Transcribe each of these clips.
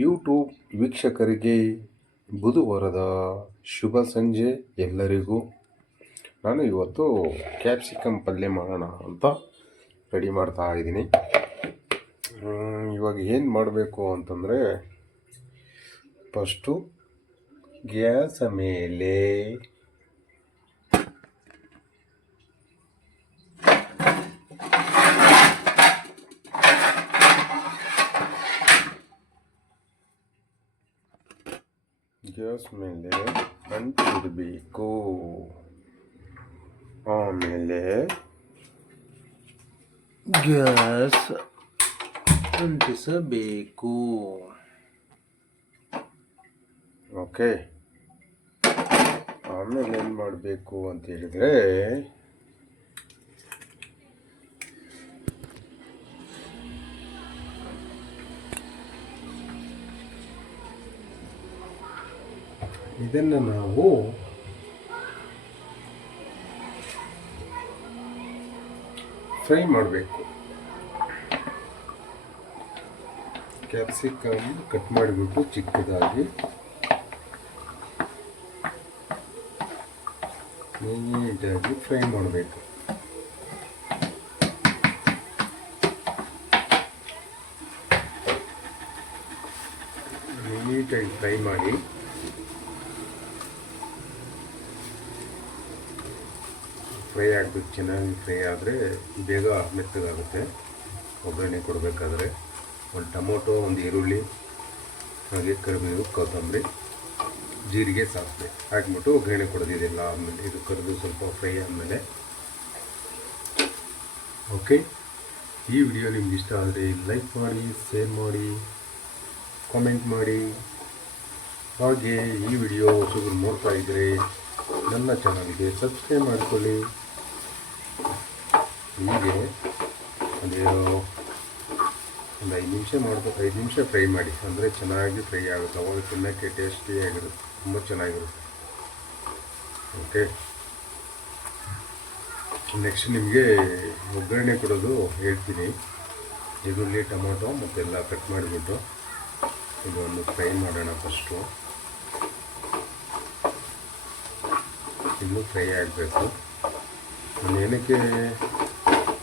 YouTube ವೀಕ್ಷಕರಿಗೆ ಬುಧವಾರದ ಶುಭ ಸಂಜೆ ಎಲ್ಲರಿಗೂ. ನಾನು ಇವತ್ತು ಕ್ಯಾಪ್ಸಿಕಮ್ ಪಲ್ಯ ಮಾಡೋಣ ಅಂತ ರೆಡಿ ಮಾಡ್ತಾ ಇದ್ದೀನಿ. ಇವಾಗ ಏನು ಮಾಡಬೇಕು ಅಂತಂದರೆ, ಫಸ್ಟು ಗ್ಯಾಸ್ ಮೇಲೆ ಅಂಟಿಡಬೇಕು. ಆಮೇಲೆ ಗ್ಯಾಸ್ ಅಂಟಿಸಬೇಕು. ಓಕೆ, ಆಮೇಲೆ ಏನು ಮಾಡಬೇಕು ಅಂತ ಹೇಳಿದರೆ, ಇದನ್ನು ನಾವು ಫ್ರೈ ಮಾಡಬೇಕು. ಕ್ಯಾಪ್ಸಿಕಮ್ ಕಟ್ ಮಾಡಿಬಿಟ್ಟು ಚಿಕ್ಕದಾಗಿ ನೀಟಾಗಿ ಫ್ರೈ ಮಾಡಬೇಕು. ನೀಟಾಗಿ ಫ್ರೈ ಮಾಡಿ ಫ್ರೈ ಆಗಬೇಕು. ಚೆನ್ನಾಗಿ ಫ್ರೈ ಆದರೆ ಬೇಗ ಮೆತ್ತಗಾಗುತ್ತೆ. ಒಗ್ಗರಣೆ ಕೊಡಬೇಕಾದ್ರೆ ಒಂದು ಟೊಮೊಟೊ, ಒಂದು ಈರುಳ್ಳಿ, ಹಾಗೆ ಕರಿಬೇವು, ಕೊತ್ತಂಬರಿ, ಜೀರಿಗೆ, ಸಾಸಿವೆ ಹಾಕ್ಬಿಟ್ಟು ಒಗ್ಗರಣೆ ಕೊಡೋದಿದೆಲ್ಲ ಆದಮೇಲೆ ಇದು ಕರಿದು ಸ್ವಲ್ಪ ಫ್ರೈ ಆದಮೇಲೆ. ಓಕೆ, ಈ ವಿಡಿಯೋ ನಿಮ್ಗೆ ಇಷ್ಟ ಆದರೆ ಲೈಕ್ ಮಾಡಿ, ಶೇರ್ ಮಾಡಿ, ಕಾಮೆಂಟ್ ಮಾಡಿ. ಹಾಗೆ ಈ ವಿಡಿಯೋ ಹೊಸಬ್ರು ನೋಡ್ತಾ ಇದ್ದರೆ ನನ್ನ ಚಾನಲ್ಗೆ ಸಬ್ಸ್ಕ್ರೈಬ್ ಮಾಡಿಕೊಳ್ಳಿ. ಹೀಗೆ ಒಂದು 5 ನಿಮಿಷ ಮಾಡಬೇಕು. 5 ನಿಮಿಷ ಫ್ರೈ ಮಾಡಿ, ಅಂದರೆ ಚೆನ್ನಾಗಿ ಫ್ರೈ ಆಗುತ್ತೆ. ಅವಾಗ ತಿನ್ನೋಕ್ಕೆ ಟೇಸ್ಟಿಯಾಗಿರುತ್ತೆ, ತುಂಬ ಚೆನ್ನಾಗಿರುತ್ತೆ. ಓಕೆ, ನೆಕ್ಸ್ಟ್ ನಿಮಗೆ ಒಗ್ಗರಣೆ ಕೊಡೋದು ಹೇಳ್ತೀನಿ. ಈರುಳ್ಳಿ, ಟೊಮೊಟೊ ಮತ್ತೆಲ್ಲ ಕಟ್ ಮಾಡಿಬಿಟ್ಟು ಇದನ್ನು ಫ್ರೈ ಮಾಡೋಣ. ಫಸ್ಟು ಇನ್ನೂ ಫ್ರೈ ಆಗಬೇಕು. ನಾನು ಏನಕ್ಕೆ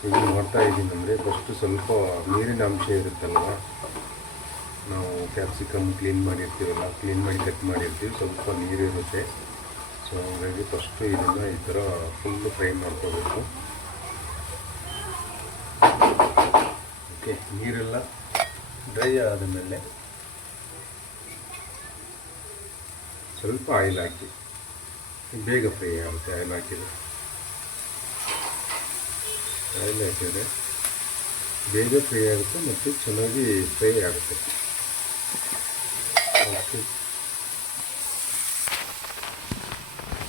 ಇದು ಮಾಡ್ತಾ ಇದ್ದೀನಿ ಅಂದರೆ, ಫಸ್ಟು ಸ್ವಲ್ಪ ನೀರಿನ ಅಂಶ ಇರುತ್ತಲ್ವ, ನಾವು ಕ್ಯಾಪ್ಸಿಕಮ್ ಕ್ಲೀನ್ ಮಾಡಿರ್ತೀವಲ್ಲ, ಕ್ಲೀನ್ ಮಾಡಿ ಕಟ್ ಮಾಡಿರ್ತೀವಿ, ಸ್ವಲ್ಪ ನೀರಿರುತ್ತೆ. ಸೊ ಹಾಗಾಗಿ ಫಸ್ಟು ಇದನ್ನು ಈ ಥರ ಫುಲ್ಲು ಫ್ರೈ ಮಾಡ್ಕೋಬೇಕು. ಓಕೆ, ನೀರೆಲ್ಲ ಡ್ರೈ ಆದಮೇಲೆ ಸ್ವಲ್ಪ ಆಯಿಲ್ ಹಾಕಿ, ಬೇಗ ಫ್ರೈ ಆಗುತ್ತೆ. ಆಯಿಲ್ ಹಾಕಿದರೆ ಬೇಗ ಫ್ರೈ ಆಗುತ್ತೆ ಮತ್ತು ಚೆನ್ನಾಗಿ ಫ್ರೈ ಆಗುತ್ತೆ. ಓಕೆ,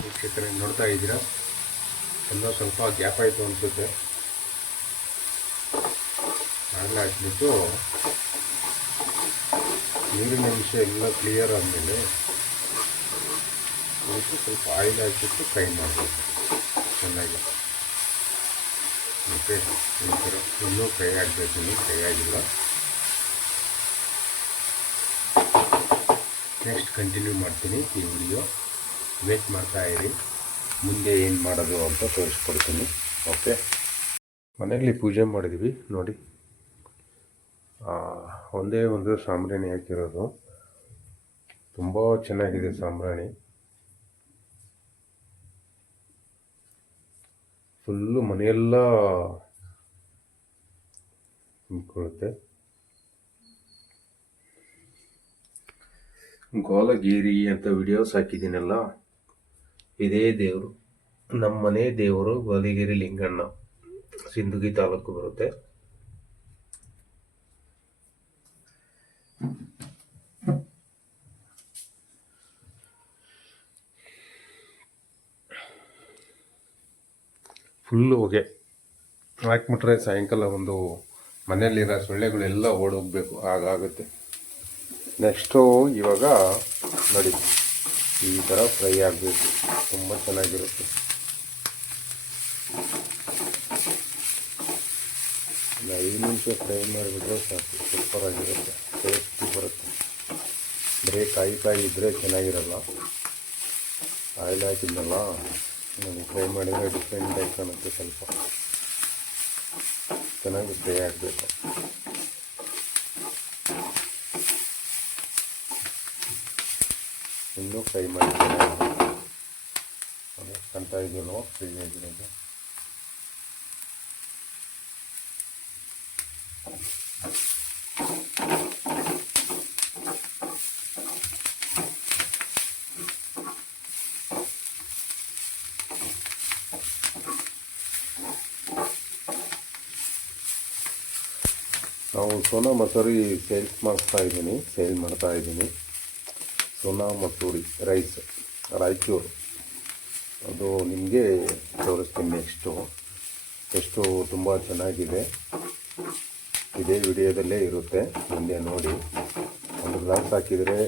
ವೀಕ್ಷಕರೇ ನೋಡ್ತಾ ಇದ್ದೀರಾ, ಎಲ್ಲ ಸ್ವಲ್ಪ ಗ್ಯಾಪ್ ಆಯಿತು ಅನಿಸುತ್ತೆ. ಆಯಿಲ್ ಹಾಕ್ಬಿಟ್ಟು ನೀರಿನ ಅಂಶ ಎಲ್ಲ ಕ್ಲಿಯರ್ ಆದಮೇಲೆ ಸ್ವಲ್ಪ ಆಯಿಲ್ ಹಾಕಿಬಿಟ್ಟು ಫ್ರೈ ಮಾಡಬೇಕು ಚೆನ್ನಾಗಿ. ಓಕೆ, ಈ ಥರ ಇನ್ನೂ ಫ್ರೈ ಆಗಬೇಕು. ಇನ್ನೂ ಫ್ರೈ ಆಗಿಲ್ಲ. ನೆಕ್ಸ್ಟ್ ಕಂಟಿನ್ಯೂ ಮಾಡ್ತೀನಿ ಈ ವಿಡಿಯೋ. ವೇಟ್ ಮಾಡ್ತಾ ಇರಿ, ಮುಂದೆ ಏನು ಮಾಡೋದು ಅಂತ ತೋರಿಸ್ಕೊಡ್ತೀನಿ. ಓಕೆ, ಮನೆಯಲ್ಲಿ ಪೂಜೆ ಮಾಡಿದ್ವಿ ನೋಡಿ. ಒಂದೇ ಒಂದು ಸಾಂಬ್ರಾಣಿ ಹಾಕಿರೋದು, ತುಂಬ ಚೆನ್ನಾಗಿದೆ ಸಾಂಬ್ರಾಣಿ. ಫುಲ್ಲು ಮನೆಯೆಲ್ಲ ತುಂಬಿಕೊಳ್ಳುತ್ತೆ. ಗೋಲಗೇರಿ ಅಂತ ವಿಡಿಯೋಸ್ ಹಾಕಿದ್ದೀನಲ್ಲ, ಇದೇ ದೇವರು, ನಮ್ಮ ಮನೆ ದೇವರು ಗೋಲಗೇರಿ ಲಿಂಗಣ್ಣ, ಸಿಂದಗಿ ತಾಲೂಕು ಬರುತ್ತೆ. ಫುಲ್ಲು ಹೊಗೆ ಹಾಕ್ಬಿಟ್ರೆ ಸಾಯಂಕಾಲ ಒಂದು ಮನೆಯಲ್ಲಿರೋ ಸೊಳ್ಳೆಗಳೆಲ್ಲ ಓಡೋಗ್ಬೇಕು, ಹಾಗಾಗುತ್ತೆ. ನೆಕ್ಸ್ಟು ಇವಾಗ ನೋಡಿ, ಈ ಥರ ಫ್ರೈ ಆಗಬೇಕು, ತುಂಬ ಚೆನ್ನಾಗಿರುತ್ತೆ. 5 ನಿಮಿಷ ಫ್ರೈ ಮಾಡಿಬಿಟ್ರೆ ಸಾಕು, ಸೂಪರಾಗಿರುತ್ತೆ, ಟೇಸ್ಟಿ ಬರುತ್ತೆ. ಬರೀ ಕಾಯಿ ಇದ್ದರೆ ಚೆನ್ನಾಗಿರಲ್ಲ. ಆಯಿಲ್ ಹಾಕಿದ್ನಲ್ಲ, ನಾನು ಫ್ರೈ ಮಾಡಿದರೆ ಡಿಫ್ರೆಂಟಾಗಿ ಕಾಣುತ್ತೆ. ಸ್ವಲ್ಪ ಚೆನ್ನಾಗಿ ಫ್ರೈ ಆಗಬೇಕು. ಇನ್ನೂ ಫ್ರೈ ಮಾಡಿದ್ದೇನೆ ಅಂತ ಇದೆಯಲ್ವ ಫ್ರೈ ಆಗಿರೋದು. ನಾವು ಸೋನಾ ಮಸೂರಿ ಸೇಲ್ ಮಾಡ್ತಾ ಇದ್ದೀನಿ. ಸೋನಾ ಮಸೂರಿ ರೈಸ್, ರಾಯಚೂರು. ಅದು ನಿಮಗೆ ತೋರಿಸ್ತೀನಿ ನೆಕ್ಸ್ಟು. ಎಷ್ಟು ತುಂಬ ಚೆನ್ನಾಗಿದೆ. ಇದೇ ವಿಡಿಯೋದಲ್ಲೇ ಇರುತ್ತೆ, ಮುಂದೆ ನೋಡಿ. ಒಂದು ಗ್ಲಾಸ್ ಹಾಕಿದರೆ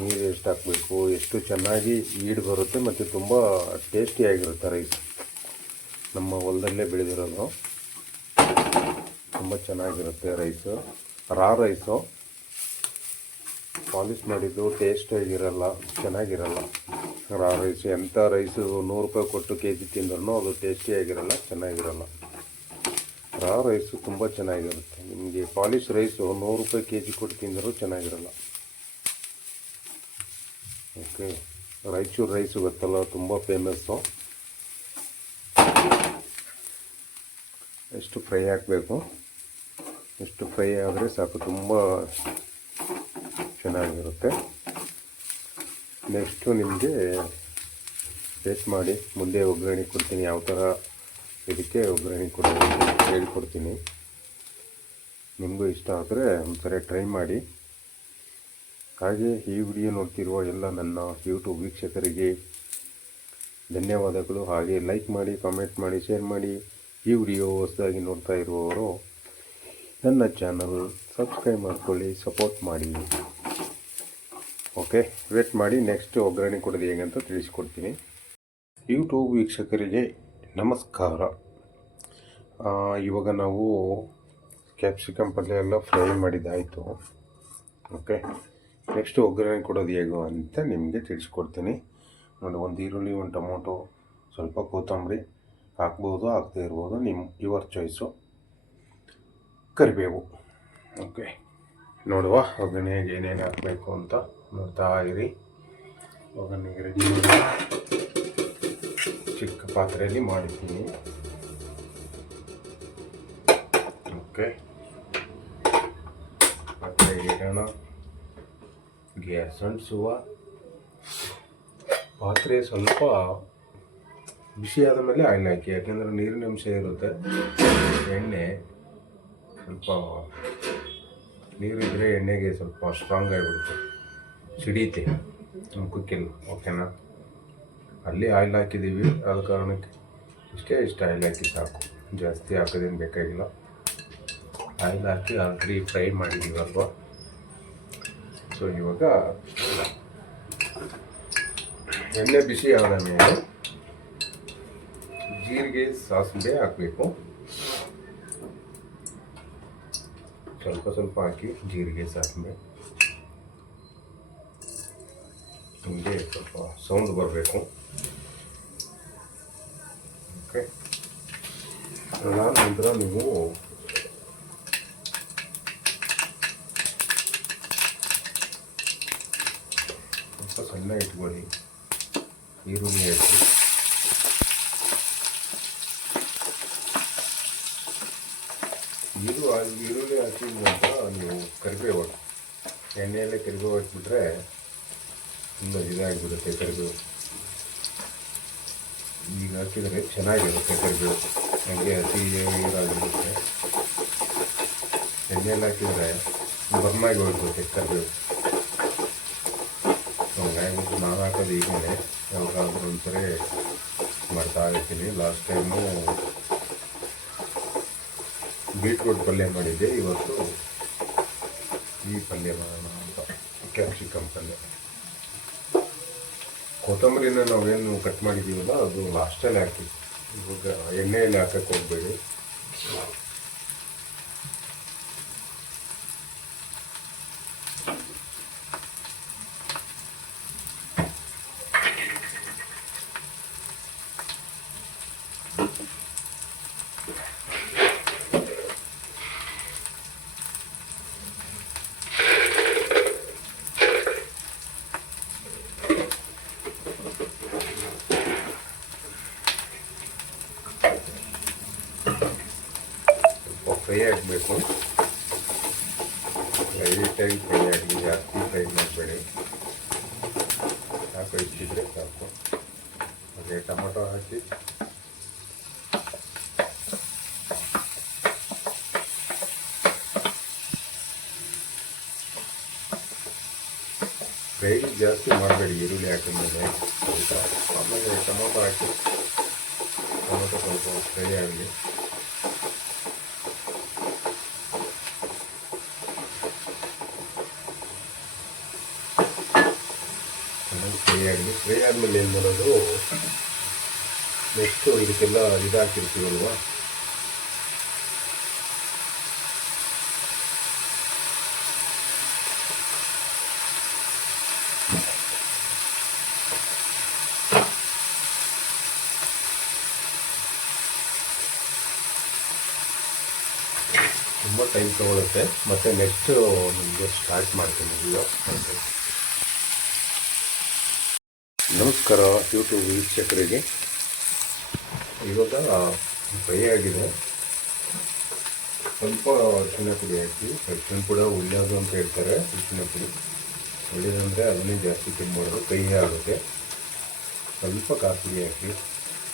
ನೀರು ಎಷ್ಟು ಹಾಕಬೇಕು, ಎಷ್ಟು ಚೆನ್ನಾಗಿ ಈಡು ಬರುತ್ತೆ ಮತ್ತು ತುಂಬ ಟೇಸ್ಟಿಯಾಗಿರುತ್ತೆ ರೈಸ್. ನಮ್ಮ ಹೊಲದಲ್ಲೇ ಬೆಳೆದಿರೋದು, ತುಂಬ ಚೆನ್ನಾಗಿರುತ್ತೆ ರೈಸು. ರೈಸು ಪಾಲಿಶ್ ಮಾಡಿದ್ದು ಟೇಸ್ಟಾಗಿರಲ್ಲ, ಚೆನ್ನಾಗಿರಲ್ಲ. ರೈಸ್ ಎಂಥ ರೈಸು 100 ರೂಪಾಯಿ ಕೊಟ್ಟು ಕೆಜಿ ತಿಂದ್ರೂ ಅದು ಟೇಸ್ಟಿಯಾಗಿರಲ್ಲ, ಚೆನ್ನಾಗಿರಲ್ಲ. ರೈಸು ತುಂಬ ಚೆನ್ನಾಗಿರುತ್ತೆ. ನಿಮಗೆ ಪಾಲಿಶ್ ರೈಸು 100 ರೂಪಾಯಿ ಕೆಜಿ ಕೊಟ್ಟು ತಿಂದರೂ ಚೆನ್ನಾಗಿರಲ್ಲ. ಓಕೆ, ರಾಯಚೂರು ರೈಸು ಗೊತ್ತಲ್ಲ, ತುಂಬ ಫೇಮಸ್ಸು. ಎಷ್ಟು ಫ್ರೈ ಹಾಕಬೇಕು, ಎಷ್ಟು ಫ್ರೈ ಆದರೆ ಸಾಕು, ತುಂಬ ಚೆನ್ನಾಗಿರುತ್ತೆ. ನೆಕ್ಸ್ಟು ನಿಮಗೆ ಟೇಸ್ಟ್ ಮಾಡಿ ಮುಂದೆ ಒಗ್ಗರಣೆ ಕೊಡ್ತೀನಿ. ಯಾವ ಥರ ಇದಕ್ಕೆ ಒಗ್ಗರಣೆ ಕೊಡೋದು ಹೇಳ್ಕೊಡ್ತೀನಿ. ನಿಮಗೂ ಇಷ್ಟ ಆದರೆ ಒಂದ್ಸರಿ ಟ್ರೈ ಮಾಡಿ. ಹಾಗೆ ಈ ವಿಡಿಯೋ ನೋಡ್ತಿರುವ ಎಲ್ಲ ನನ್ನ ಯೂಟ್ಯೂಬ್ ವೀಕ್ಷಕರಿಗೆ ಧನ್ಯವಾದಗಳು. ಹಾಗೆ ಲೈಕ್ ಮಾಡಿ, ಕಾಮೆಂಟ್ ಮಾಡಿ, ಶೇರ್ ಮಾಡಿ. ಈ ವಿಡಿಯೋ ಹೊಸದಾಗಿ ನೋಡ್ತಾ ಇರುವವರು ನನ್ನ ಚಾನಲ್ ಸಬ್ಸ್ಕ್ರೈಬ್ ಮಾಡ್ಕೊಳ್ಳಿ, ಸಪೋರ್ಟ್ ಮಾಡಿ. ಓಕೆ, ವೇಟ್ ಮಾಡಿ. ನೆಕ್ಸ್ಟ್ ಒಗ್ಗರಣೆ ಕೊಡೋದು ಹೇಗೆ ಅಂತ ತಿಳಿಸ್ಕೊಡ್ತೀನಿ. ಯೂಟ್ಯೂಬ್ ವೀಕ್ಷಕರಿಗೆ ನಮಸ್ಕಾರ. ಇವಾಗ ನಾವು ಕ್ಯಾಪ್ಸಿಕಮ್ ಪಲ್ಯ ಎಲ್ಲ ಫ್ರೈ ಮಾಡಿದ್ದಾಯಿತು. ಓಕೆ, ನೆಕ್ಸ್ಟ್ ಒಗ್ಗರಣೆ ಕೊಡೋದು ಹೇಗೋ ಅಂತ ನಿಮಗೆ ತಿಳಿಸ್ಕೊಡ್ತೀನಿ. ನೋಡಿ, ಒಂದು ಈರುಳ್ಳಿ, ಒಂದು ಟೊಮೊಟೊ, ಸ್ವಲ್ಪ ಕೊತ್ತಂಬರಿ ಹಾಕ್ಬೋದು, ಹಾಕ್ದೇ ಇರ್ಬೋದು, ಯುವರ್ ಚಾಯ್ಸು. ಕರಿಬೇವು. ಓಕೆ, ನೋಡುವ ಒಗ್ಗರಣೆಗೆ ಏನೇನು ಹಾಕಬೇಕು ಅಂತ ನೋಡ್ತಾ ಇರಿ. ಒಗ್ಗರಣೆಗೆ ರೆಡಿ ಮಾಡಿ ಚಿಕ್ಕ ಪಾತ್ರೆಯಲ್ಲಿ ಮಾಡಿದ್ದೀನಿ. ಓಕೆ, ಪಾತ್ರೆ ಇಡೋಣ. ಗ್ಯಾಸ್ ಅಂಟಿಸುವ. ಪಾತ್ರೆ ಸ್ವಲ್ಪ ಬಿಸಿಯಾದ ಮೇಲೆ ಆಯಿಲ್ ಹಾಕಿ, ಯಾಕೆಂದರೆ ನೀರಿನ ಅಂಶ ಇರುತ್ತೆ. ಎಣ್ಣೆ ಸ್ವಲ್ಪ ನೀರಿದ್ದರೆ ಎಣ್ಣೆಗೆ ಸ್ವಲ್ಪ ಸ್ಟ್ರಾಂಗ್ ಆಗಿಬಿಡುತ್ತೆ, ಸಿಡಿಯುತ್ತೆ, ಮುಖಕ್ಕೆಲ್ಲ. ಓಕೆನಾ? ಅಲ್ಲಿ ಆಯಿಲ್ ಹಾಕಿದ್ದೀವಿ, ಆದ ಕಾರಣಕ್ಕೆ ಇಷ್ಟು ಆಯಿಲ್ ಹಾಕಿ ಸಾಕು, ಜಾಸ್ತಿ ಹಾಕೋದೇನು ಬೇಕಾಗಿಲ್ಲ. ಆಯಿಲ್ ಹಾಕಿ ಆಲ್ರೆಡಿ ಫ್ರೈ ಮಾಡಿದ್ದೀವಲ್ವ. ಸೊ ಇವಾಗ ಎಣ್ಣೆ ಬಿಸಿ ಆದ ಮೇಲೆ ಜೀರಿಗೆ, ಸಾಸಿವೆ ಹಾಕಬೇಕು. ಸ್ವಲ್ಪ ಹಾಕಿ ಜೀರಿಗೆ, ಸಾಸಿವೆ. ಹಿಂಗೆ ಸ್ವಲ್ಪ ಸೌಂಡ್ ಬರಬೇಕು. ಓಕೆ, ಅದಾದ ನಂತರ ನೀವು ಸ್ವಲ್ಪ ಸಣ್ಣ ಇಟ್ಕೊಳ್ಳಿ. ಈರುಳ್ಳಿ ಹಾಕಿ, ಈರುಳ್ಳಿ ಹಾಕಿದ ನಂತರ ನೀವು ಕರಿಬೇವು, ಎಣ್ಣೆಯಲ್ಲೇ ಕರಿಬೇವು ಹಾಕಿಬಿಟ್ರೆ ತುಂಬ ಇದಾಗಿಬಿಡುತ್ತೆ ಕರಿಬೇವು. ಈಗ ಹಾಕಿದರೆ ಚೆನ್ನಾಗಿರುತ್ತೆ ಕರಿಬೇವು, ಹಾಗೆ ಹಸಿ ನೀರಾಗಿರುತ್ತೆ. ಎಣ್ಣೆಯಲ್ಲಿ ಹಾಕಿದರೆ ಬರ್ನಾಗಿ ಹೋಗ್ಬಿಡುತ್ತೆ ಕರಿಬೇವು. ಹಾಗಾಗಿ ನಾನು ಹಾಕೋದು ಈಗಲೇ ಯಾವಾಗಾದ್ರೂ ಒಂದ್ಸರಿ ಮಾಡ್ತಾ ಇರ್ತೀನಿ. ಲಾಸ್ಟ್ ಟೈಮು ಬೀಟ್ರೂಟ್ ಪಲ್ಯ ಮಾಡಿದ್ದೆ, ಇವತ್ತು ಈ ಪಲ್ಯ ಮಾಡೋಣ ಅಂತ, ಕ್ಯಾಪ್ಸಿಕಮ್ ಪಲ್ಯ. ಕೊತ್ತಂಬರಿನ ನಾವೇನು ಕಟ್ ಮಾಡಿದ್ದೀವಲ್ಲ ಅದು ಲಾಸ್ಟಲ್ಲಿ ಹಾಕಿ, ಇವಾಗ ಎಣ್ಣೆಯಲ್ಲಿ ಹಾಕಕ್ಕೆ ಹೋಗಬೇಡಿ. ಹಾಕಬೇಕು. ಲೈಟಾಗಿ ಫ್ರೈ ಆಗಲಿ, ಜಾಸ್ತಿ ಫ್ರೈ ಮಾಡಬೇಡಿ. ಸಾಕು, ಇಷ್ಟಿದ್ರೆ ಸಾಕು. ಹಾಗೆ ಟೊಮೊಟೊ ಹಾಕಿ ಫ್ರೈ ಜಾಸ್ತಿ ಮಾಡಬೇಡಿ. ಈರುಳ್ಳಿ ಹಾಕಿದ್ಮೇಲೆ ಸ್ವಲ್ಪ, ಆಮೇಲೆ ಟೊಮೊಟೊ ಹಾಕಿ ಟೊಮೊಟೊ ಸ್ವಲ್ಪ ಫ್ರೈ ಆಗಲಿ. ಫ್ರೈ ಆದಮೇಲೆ ಏನು ಮಾಡೋದು, ನೆಕ್ಸ್ಟು ಇದಕ್ಕೆಲ್ಲ ಇದಾಕಿರ್ತೀವಲ್ವ, ತುಂಬ ಟೈಮ್ ತೊಗೊಳುತ್ತೆ. ಮತ್ತು ನೆಕ್ಸ್ಟು ನಿಮಗೆ ಸ್ಟಾರ್ಟ್ ಮಾಡ್ತೀನಿ ವಿಡಿಯೋ. ನಮಸ್ಕಾರ ಯೂಟ್ಯೂಬ್ ವೀಕ್ಷಕರಿಗೆ. ಇವಾಗ ಫ್ರೈ ಆಗಿದೆ. ಸ್ವಲ್ಪ ಅರಿಶಿನ ಪುಡಿ ಹಾಕಿ, ಅರಿಶಿನ ಪುಡಿ ಒಳ್ಳೆಯದು ಅಂತ ಹೇಳ್ತಾರೆ. ಅರಿಶಿನ ಪುಡಿ ಒಳ್ಳೆಯದಂದರೆ ಅದನ್ನೇ ಜಾಸ್ತಿ ತಿನ್ಬಾರ್ದು, ಕೈ ಆಗುತ್ತೆ. ಸ್ವಲ್ಪ ಖಾರ ಪುಡಿ ಹಾಕಿ,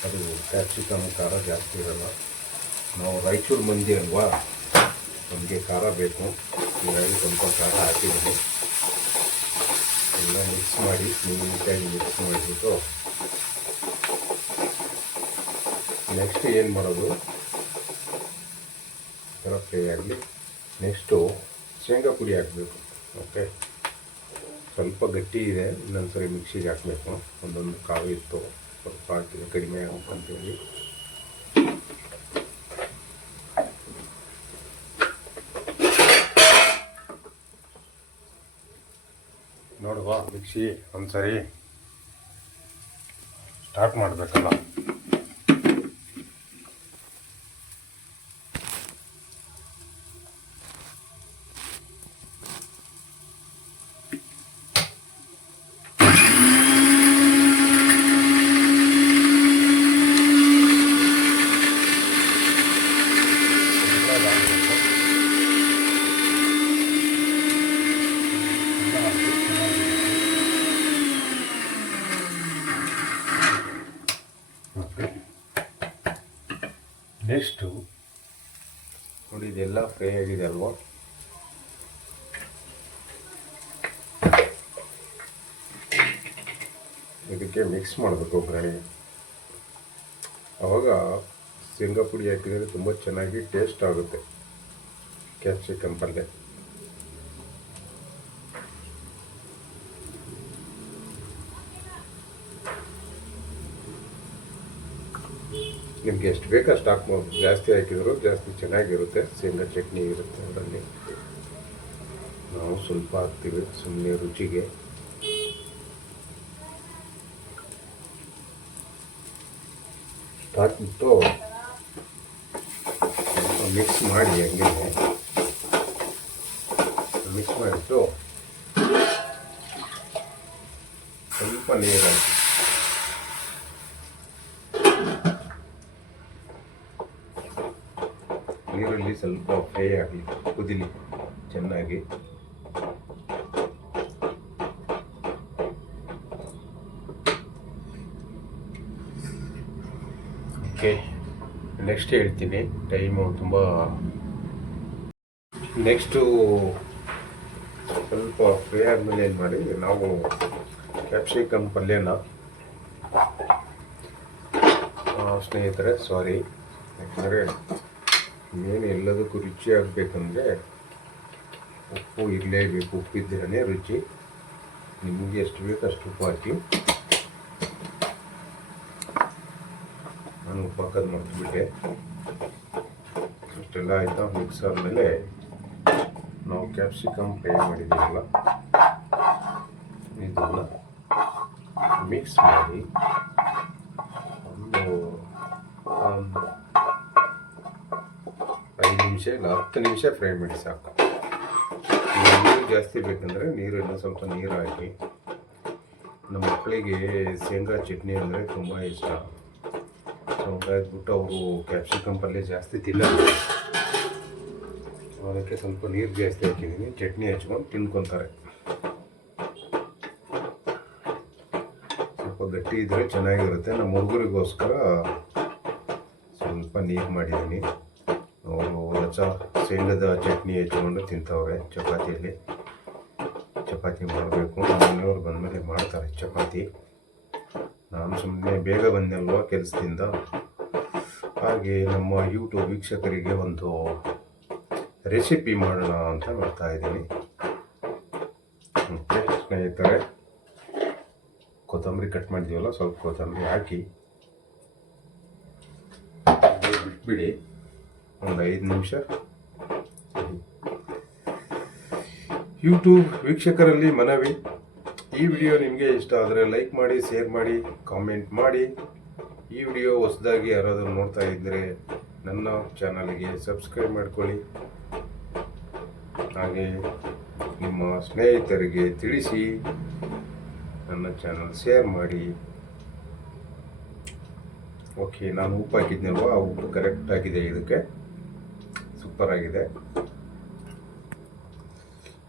ಅದು ಕ್ಯಾಪ್ಸಿಕಮ್ ಖಾರ ಜಾಸ್ತಿ ಇರೋಲ್ಲ. ನಾವು ರಾಯಚೂರು ಮಂದಿ ಅಲ್ವಾ, ನಮಗೆ ಖಾರ ಬೇಕು. ಹೀಗಾಗಿ ಸ್ವಲ್ಪ ಖಾರ ಹಾಕಿದ್ದೀನಿ. ಎಲ್ಲ ಮಿಕ್ಸ್ ಮಾಡಿ, ನೀಟಾಗಿ ಮಿಕ್ಸ್ ಮಾಡಿಬಿಟ್ಟು ನೆಕ್ಸ್ಟ್ ಏನು ಮಾಡೋದು, ಥರ ಫ್ರೈ ಆಗಲಿ. ನೆಕ್ಸ್ಟು ಶೇಂಗಾ ಪುಡಿ ಹಾಕಬೇಕು. ಓಕೆ, ಸ್ವಲ್ಪ ಗಟ್ಟಿ ಇದೆ, ಇನ್ನೊಂದು ಸರಿ ಮಿಕ್ಸಿಗೆ ಹಾಕಬೇಕು. ಒಂದೊಂದು ಕಾವು ಇತ್ತು, ಸ್ವಲ್ಪ ಹಾಕಿದ್ರೆ ಕಡಿಮೆ ಆಗುತ್ತಂತೇಳಿ. ನೋಡುವ, ಮಿಕ್ಸಿ ಒಂದ್ಸರಿ ಸ್ಟಾರ್ಟ್ ಮಾಡಬೇಕಲ್ಲ. ನೆಕ್ಸ್ಟು ನೋಡಿ, ಇದೆಲ್ಲ ಫ್ರೈ ಆಗಿದೆ ಅಲ್ವಾ, ಇದಕ್ಕೆ ಮಿಕ್ಸ್ ಮಾಡಬೇಕು ಒಗ್ಗರಣೆ. ಆವಾಗ ಶೇಂಗಾ ಪುಡಿ ಹಾಕಿದರೆ ತುಂಬ ಚೆನ್ನಾಗಿ ಟೇಸ್ಟ್ ಆಗುತ್ತೆ ಕ್ಯಾಪ್ಸಿಕಮ್ ಪಲ್ಯ. ನಿಮಗೆ ಎಷ್ಟು ಬೇಕು ಅಷ್ಟು ಹಾಕ್ಬೋದು. ಜಾಸ್ತಿ ಹಾಕಿದ್ರು ಜಾಸ್ತಿ ಚೆನ್ನಾಗಿರುತ್ತೆ. ಶೇಂಗಾ ಚಟ್ನಿ ಇರುತ್ತೆ ಅದರಲ್ಲಿ. ನಾವು ಸ್ವಲ್ಪ ಹಾಕ್ತೀವಿ ಸುಮ್ಮನೆ ರುಚಿಗೆ. ಹಾಕ್ಬಿಟ್ಟು ಮಿಕ್ಸ್ ಮಾಡಿ, ಹಂಗೆ ಮಿಕ್ಸ್ ಮಾಡಿಬಿಟ್ಟು ಸ್ವಲ್ಪ ನೀರು ಹಾಕಿ, ನೀರಲ್ಲಿ ಸ್ವಲ್ಪ ಫ್ರೈ ಆಗಲಿ, ಕುದಿಲಿ ಚೆನ್ನಾಗಿ. ಓಕೆ, ನೆಕ್ಸ್ಟ್ ಹೇಳ್ತೀನಿ. ಟೈಮು ತುಂಬ. ನೆಕ್ಸ್ಟು ಸ್ವಲ್ಪ ಫ್ರೈ ಆದಮೇಲೆ ಏನು ಮಾಡಿ, ನಾವು ಕ್ಯಾಪ್ಸಿಕಮ್ ಪಲ್ಯನ ಸ್ನೇಹಿತರೆ, ಸಾರಿ, ಯಾಕಂದರೆ ಏನು ಎಲ್ಲದಕ್ಕೂ ರುಚಿ ಆಗಬೇಕಂದ್ರೆ ಉಪ್ಪು ಇರಲೇಬೇಕು. ಉಪ್ಪಿದ್ರೇ ರುಚಿ. ನಿಮಗೆ ಎಷ್ಟು ಬೇಕು ಅಷ್ಟು ಉಪ್ಪು ಹಾಕಿ. ನಾನು ಉಪ್ಪು ಹಾಕೋದು ಮರ್ತ್ಬಿಟ್ಟೆ. ಅಷ್ಟೆಲ್ಲ ಆಯಿತಾ. ಮಿಕ್ಸ್ ಆದಮೇಲೆ ನಾವು ಕ್ಯಾಪ್ಸಿಕಮ್ ಫ್ರೈ ಮಾಡಿದ್ದೀವಲ್ಲ, ಇದನ್ನು ಮಿಕ್ಸ್ ಮಾಡಿ ಒಂದು 5 ನಿಮಿಷ ಇಲ್ಲ 10 ನಿಮಿಷ ಫ್ರೈ ಮಾಡಿ ಸಾಕು. ನೀರು ಜಾಸ್ತಿ ಬೇಕಂದರೆ ನೀರನ್ನು ಸ್ವಲ್ಪ ನೀರು ಹಾಕಿ. ನಮ್ಮ ಮಕ್ಕಳಿಗೆ ಶೇಂಗಾ ಚಟ್ನಿ ಅಂದರೆ ತುಂಬ ಇಷ್ಟ. ಸೊ ಹಾಗಾಗ್ಬಿಟ್ಟು ಅವರು ಕ್ಯಾಪ್ಸಿಕಮ್ ಪಲ್ಯ ಜಾಸ್ತಿ ತಿನ್ನಲ್ಲ. ಅದಕ್ಕೆ ಸ್ವಲ್ಪ ನೀರು ಜಾಸ್ತಿ ಹಾಕಿದ್ದೀನಿ. ಚಟ್ನಿ ಹಚ್ಕೊಂಡು ತಿನ್ಕೊತಾರೆ. ಸ್ವಲ್ಪ ಗಟ್ಟಿ ಇದ್ದರೆ ಚೆನ್ನಾಗಿರುತ್ತೆ. ನಮ್ಮ ಹುಡುಗರಿಗೋಸ್ಕರ ಸ್ವಲ್ಪ ನೀರು ಮಾಡಿದ್ದೀನಿ. ಅವರು ಶೇಂಗದ ಚಟ್ನಿ ಹಚ್ಕೊಂಡು ತಿಂತವ್ರೆ ಚಪಾತಿಯಲ್ಲಿ. ಚಪಾತಿ ಮಾಡಬೇಕು. ಮನೆಯವ್ರು ಬಂದಮೇಲೆ ಮಾಡ್ತಾರೆ ಚಪಾತಿ. ನಾನು ಸುಮ್ಮನೆ ಬೇಗ ಬಂದಲ್ವ ಕೆಲಸದಿಂದ, ಹಾಗೆ ನಮ್ಮ ಯೂಟ್ಯೂಬ್ ವೀಕ್ಷಕರಿಗೆ ಒಂದು ರೆಸಿಪಿ ಮಾಡೋಣ ಅಂತ ಮಾಡ್ತಾ ಇದ್ದೀನಿ. ಮತ್ತು ಸ್ನೇಹಿತರೆ, ಕೊತ್ತಂಬರಿ ಕಟ್ ಮಾಡಿದ್ದೀವಲ್ಲ, ಸ್ವಲ್ಪ ಕೊತ್ತಂಬರಿ ಹಾಕಿ ಬಿಟ್ಬಿಡಿ ಒಂದು 5 ನಿಮಿಷ. ಯೂಟ್ಯೂಬ್ ವೀಕ್ಷಕರಲ್ಲಿ ಮನವಿ, ಈ ವಿಡಿಯೋ ನಿಮಗೆ ಇಷ್ಟ ಆದರೆ ಲೈಕ್ ಮಾಡಿ, ಶೇರ್ ಮಾಡಿ, ಕಾಮೆಂಟ್ ಮಾಡಿ. ಈ ವಿಡಿಯೋ ಹೊಸದಾಗಿ ಯಾರಾದರೂ ನೋಡ್ತಾ ಇದ್ದರೆ ನನ್ನ ಚಾನಲ್ಗೆ ಸಬ್ಸ್ಕ್ರೈಬ್ ಮಾಡ್ಕೊಳ್ಳಿ. ಹಾಗೆ ನಿಮ್ಮ ಸ್ನೇಹಿತರಿಗೆ ತಿಳಿಸಿ, ನನ್ನ ಚಾನಲ್ ಶೇರ್ ಮಾಡಿ. ಓಕೆ, ನಾನು ಉಪ್ಪು ಹಾಕಿದ್ನಲ್ವ, ಆ ಉಪ್ಪು ಕರೆಕ್ಟ್ ಆಗಿದೆ. ಇದಕ್ಕೆ ಸೂಪರ್ ಆಗಿದೆ.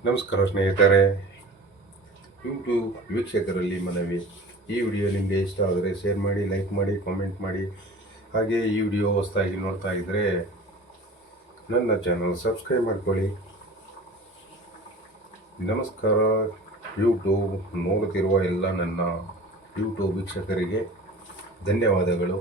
ನಮಸ್ಕಾರ ಸ್ನೇಹಿತರೆ. ಯೂಟ್ಯೂಬ್ ವೀಕ್ಷಕರಲ್ಲಿ ಮನವಿ, ಈ ವಿಡಿಯೋ ನಿಮಗೆ ಇಷ್ಟ ಆದರೆ ಶೇರ್ ಮಾಡಿ, ಲೈಕ್ ಮಾಡಿ, ಕಾಮೆಂಟ್ ಮಾಡಿ. ಹಾಗೆ ಈ ವಿಡಿಯೋ ಹೊಸದಾಗಿ ನೋಡ್ತಾ ಇದ್ದರೆ ನನ್ನ ಚಾನಲ್ ಸಬ್ಸ್ಕ್ರೈಬ್ ಮಾಡ್ಕೊಳ್ಳಿ. ನಮಸ್ಕಾರ. ಯೂಟ್ಯೂಬ್ ನೋಡುತ್ತಿರುವ ಎಲ್ಲ ನನ್ನ ಯೂಟ್ಯೂಬ್ ವೀಕ್ಷಕರಿಗೆ ಧನ್ಯವಾದಗಳು.